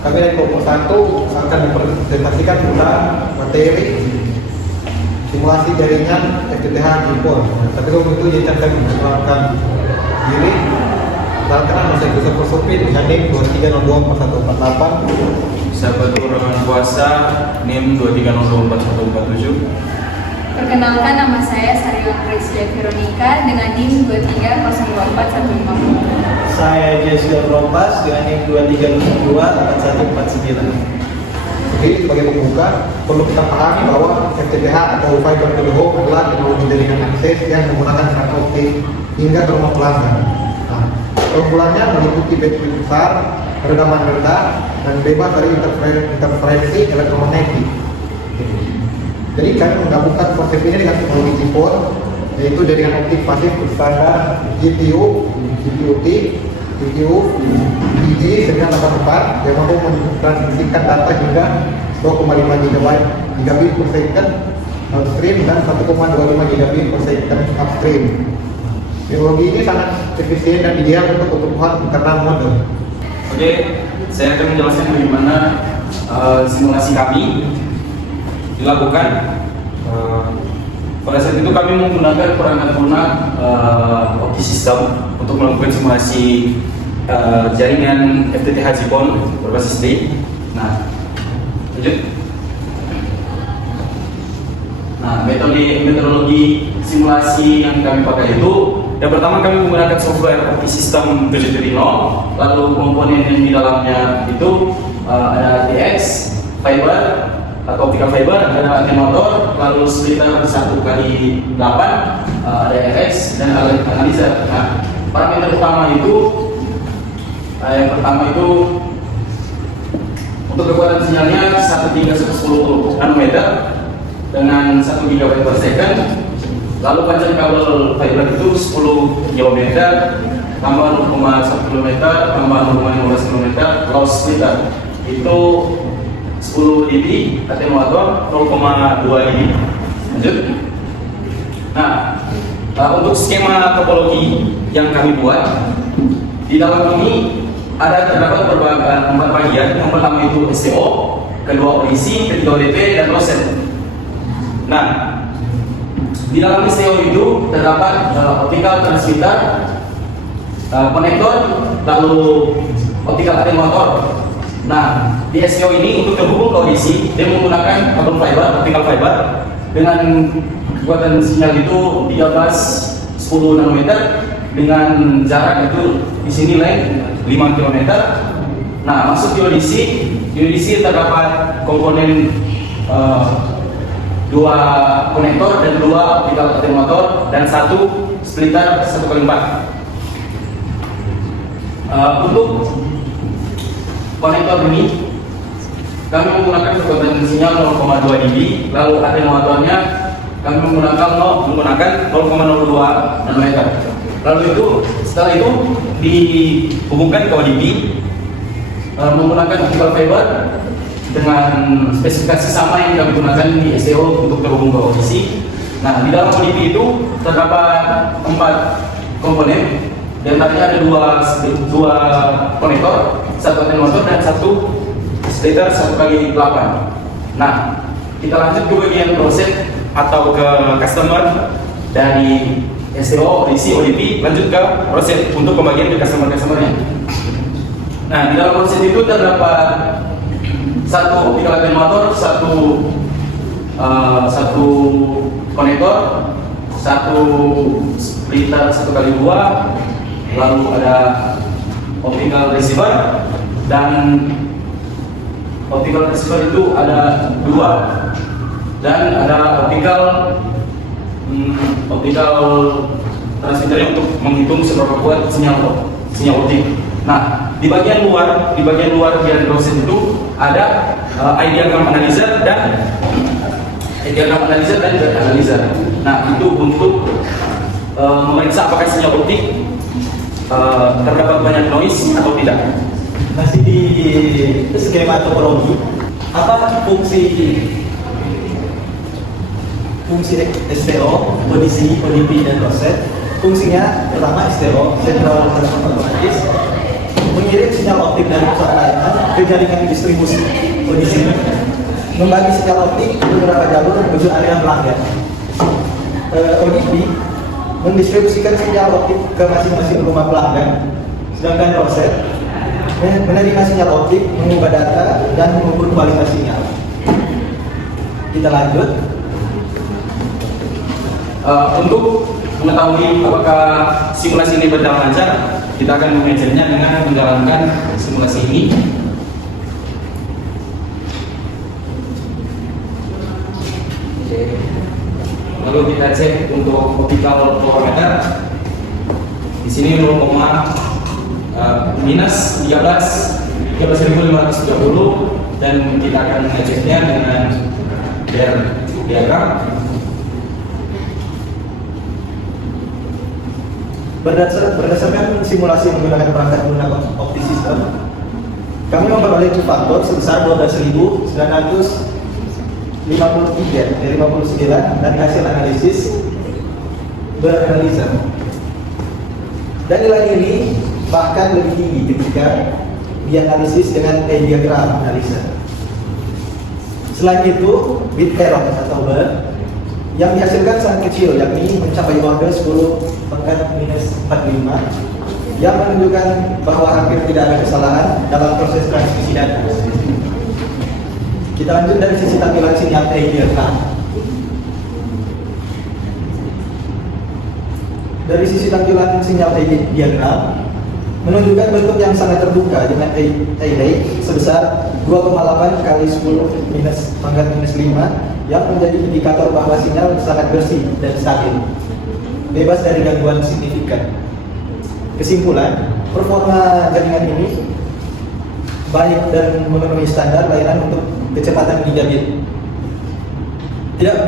kami dari kelompok 1 akan mempresentasikan tentang materi simulasi jaringan FTTH Jepun. Tapi untuk itu jadi kami mengenalkan diri. Perkenalkan saya Christopher Sopir, NIM 23024148. Sahabat Ruangan Kuasa, NIM 23024147. Perkenalkan, nama saya Sariwan Rizlia Veronica dengan NIM 23024150. Saya Jessica Rompas dengan NIM 23024149. Jadi sebagai pembuka, perlu kita pahami bahwa FTTH atau Fiber to the Home adalah teknologi jaringan akses yang menggunakan sambungan optik hingga ke rumah pelanggan. Nah, keunggulannya meliputi bandwidth besar, kerendaman rendah, dan bebas dari interferensi elektromagnetik. Jadi kami menggabungkan konsep ini dengan teknologi GPON, yaitu jaringan optik pasif berstandar GPU, GPU-T, GPU, DG 984 yang mampu mentransmisikan data hingga 2,5 gigabit per second downstream dan 1,25 gigabit per second upstream. Teknologi ini sangat efisien dan ideal untuk kebutuhan internal modem. Oke, saya akan menjelaskan bagaimana simulasi kami dilakukan. Pada saat itu kami menggunakan perangkat lunak opti sistem untuk melakukan simulasi jaringan FTTH Jepun berbasis D. Nah, lanjut. Nah, metodologi simulasi yang kami pakai itu, yang pertama kami menggunakan software opti sistem 7.0, lalu komponen yang di dalamnya itu ada TX, fiber atau optical fiber, ada attenuator, lalu splitter 1x8, ada RX dan analyzer. Nah, parameter utama itu yang pertama itu untuk kekuatan sinyalnya 1.310 nanometer dengan 1 GB per second. Lalu panjang kabel fiber itu 10 km tambah 0,1 km tambah 0,15 km, lalu splitter itu 10 dB, attenuator 0,2 dB. Lanjut. Nah, untuk skema topologi yang kami buat di dalam ini terdapat 4 bagian. Yang pertama itu STO, kedua ODC, ketiga ODP, dan roset. Nah, di dalam STO itu terdapat optical transmitter, konektor, lalu optical attenuator. Nah, di STO ini untuk terhubung ke ODC, dia menggunakan kabel fiber, optical fiber dengan kekuatan sinyal itu 13-10 nanometer dengan jarak itu di sini length 5 km. Nah, masuk di ODC. Di ODC terdapat komponen 2 konektor dan 2 optical attenuator dan 1 splitter 1x4. Untuk konektor ini kami menggunakan kekuatan sinyal 0,2 dB, lalu attenuatornya kami menggunakan 0,02 nanometer. Lalu itu setelah itu dihubungkan ke ODP menggunakan optical fiber dengan spesifikasi sama yang kami gunakan di STO untuk terhubung ke ODC. Nah, di dalam ODP itu terdapat 4 komponen. Dan tadi ada dua konektor, 1 attenuator dan 1 splitter 1x8. Nah, kita lanjut ke bagian proses atau ke customer dari STO, ODC, ODP, lanjut ke proses untuk pembagian ke customer-customernya. Nah, di dalam proses itu terdapat 1 optical attenuator, 1 konektor, 1 splitter 1x2, lalu ada optical receiver, dan optical receiver itu ada 2, dan ada optical transmitternya untuk menghitung seberapa kuat sinyal optik. Nah, di bagian luar jaringan proses itu ada diagram analyzer dan data analyzer. Nah, itu untuk memeriksa apakah sinyal optik terdapat banyak noise atau tidak. Masih di skema topologi, apa fungsi STO, ODC, ODP, dan roset? Fungsinya pertama STO, Central Telepon Otomatis, mengirim sinyal optik dari pusat layanan ke jaringan distribusi kondisi, membagi sinyal optik ke beberapa jalur menuju area pelanggan. ODP mendistribusikan sinyal optik ke masing-masing rumah pelanggan, sedangkan Roset menerima sinyal optik, mengubah data, dan mengukur kualitas sinyal. Kita lanjut. Untuk mengetahui apakah simulasi ini berjalan lancar, kita akan mengajarnya dengan menjalankan simulasi ini. Lalu kita cek untuk optical power meter. Di sini 0, minus 13.530, dan kita akan mengeceknya dengan diagram. Berdasarkan simulasi menggunakan perangkat lunak optik sistem, kami memperoleh Q faktor sebesar 12.953 dari 59 dari hasil analisis beranalisa. Dan nilai ini bahkan lebih tinggi ketika dianalisis dengan diagram analisa. Selain itu, bit error atau bar yang dihasilkan sangat kecil, yakni mencapai order 10⁻⁴, yang menunjukkan bahwa hampir tidak ada kesalahan dalam proses transmisi data. Kita lanjut dari sisi tampilan sinyal diagram. Dari sisi tampilan sinyal diagram menunjukkan bentuk yang sangat terbuka dengan delay sebesar 2,8 kali 10⁻⁵ yang menjadi indikator bahwa sinyal sangat bersih dan stabil, bebas dari gangguan signifikan. Kesimpulan, performa jaringan ini baik dan memenuhi standar layanan untuk kecepatan gigabit. Tidak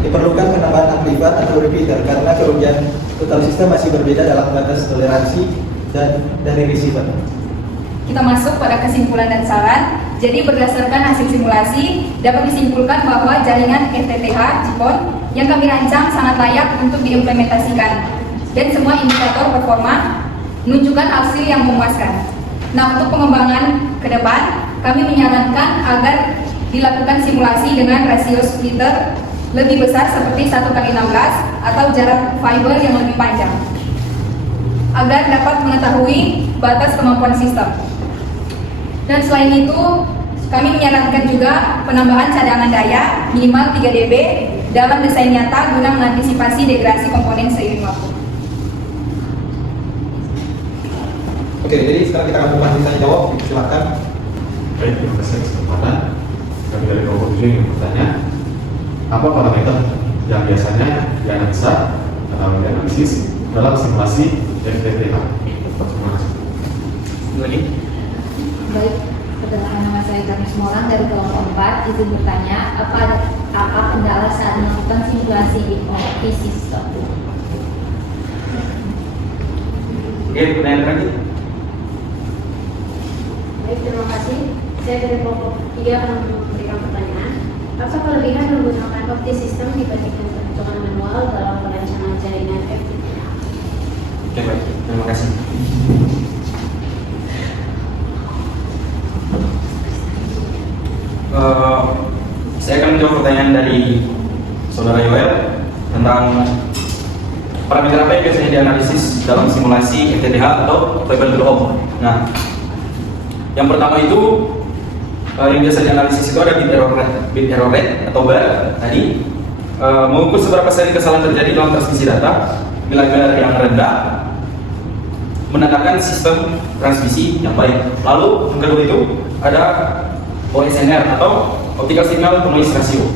diperlukan penambahan amplifier atau repeater karena kerugian total sistem masih berbeda dalam batas toleransi dan dari receiver. Kita masuk pada kesimpulan dan saran. Jadi berdasarkan hasil simulasi, dapat disimpulkan bahwa jaringan FTTH GPON yang kami rancang sangat layak untuk diimplementasikan, dan semua indikator performa menunjukkan hasil yang memuaskan. Nah, untuk pengembangan ke depan, kami menyarankan agar dilakukan simulasi dengan rasio splitter lebih besar seperti 1:16 atau jarak fiber yang lebih panjang, agar dapat mengetahui batas kemampuan sistem. Dan selain itu, kami menyarankan juga penambahan cadangan daya minimal 3 dB dalam desain nyata guna mengantisipasi degradasi komponen seiring waktu. Oke, jadi sekarang kita akan memulai tanya jawab. Silakan. Baik, terima kasih atas kesempatan. Kami dari kelompok 7 ingin bertanya, apa parameter yang biasanya dianalisa atau dianalisis dalam simulasi FTTH? Terima kasih. Baik, perkenalkan nama saya Kamis Moran dari kelompok 4. Izin bertanya, apa kendala saat melakukan simulasi di optik sistem? Oke, pertanyaan lagi. Baik, terima kasih. Saya dari kelompok 3 akan memberikan pertanyaan. Apa kelebihan menggunakan optik sistem dibandingkan perhitungan manual dalam perancangan jaringan FTTH? Oke, baik. Terima kasih. Saya akan menjawab pertanyaan dari Saudara Yoel tentang parameter apa yang biasanya dianalisis dalam simulasi FTTH atau fiber to the home. Nah, yang pertama itu yang biasa dianalisis itu ada bit error rate atau bar tadi, mengukur seberapa sering kesalahan terjadi dalam transmisi data. Bila bar yang rendah menandakan sistem transmisi yang baik. Lalu yang kedua itu ada OSNR atau optical signal to noise ratio.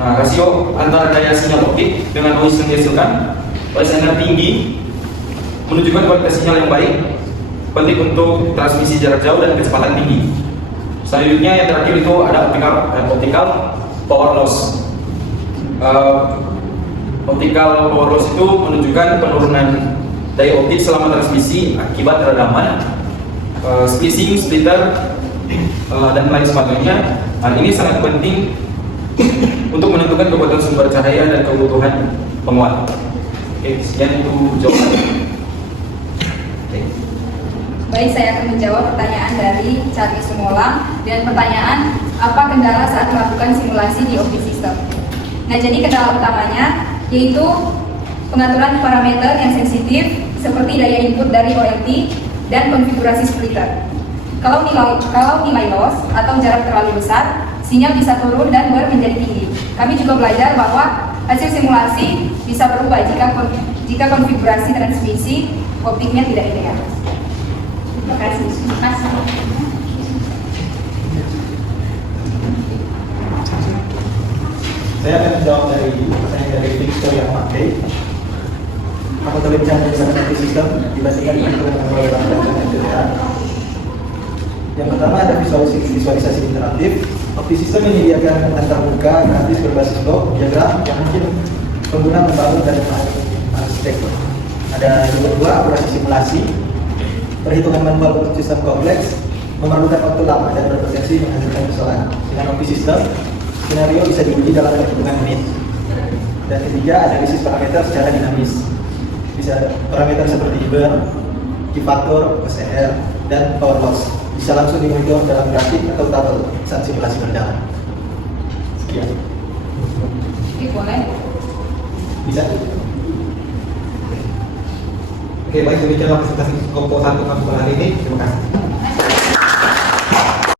Nah, rasio antara daya sinyal optik dengan noise yang dihasilkan. OSNR tinggi menunjukkan kualitas sinyal yang baik, penting untuk transmisi jarak jauh dan kecepatan tinggi. Selanjutnya yang terakhir itu ada optical power loss. Optical power loss itu menunjukkan penurunan daya optik selama transmisi akibat redaman, spacing, splitter, dan lain sebagainya. Hal ini sangat penting untuk menentukan kekuatan sumber cahaya dan kebutuhan penguat. Oke, sekian itu jawaban. Oke. Baik, saya akan menjawab pertanyaan dari Charlie Sumolang dan pertanyaan apa kendala saat melakukan simulasi di Opti System. Nah, jadi kendala utamanya yaitu pengaturan parameter yang sensitif seperti daya input dari OLT dan konfigurasi splitter. Kalau nilai loss atau jarak terlalu besar, sinyal bisa turun dan menjadi tinggi. Kami juga belajar bahwa hasil simulasi bisa berubah jika konfigurasi transmisi optiknya tidak ideal. Terima kasih. Saya akan menjawab dari pertanyaan dari Victor yang memakai apa kelebihan dari Opti System dibandingkan dengan FTTH. Yang pertama ada visualisasi interaktif. Opti System menyediakan antar terbuka gratis berbasis blok diagram yang mungkin pengguna membangun dan arsitektur. Ada yang kedua, operasi simulasi. Perhitungan manual untuk sistem kompleks memerlukan waktu lama dan berpotensi menghasilkan kesalahan. Dengan Opti System, skenario bisa diuji dalam hitungan menit. Dan ketiga, analisis parameter secara dinamis. Bisa parameter seperti burn, key factor, OCR, dan power loss. Bisa langsung dimonitor dalam grafik atau tabel saat simulasi berjalan. Sekian. Oke, boleh. Bisa. Oke, baik, demikianlah presentasi kelompok 1 kami hari ini. Terima kasih.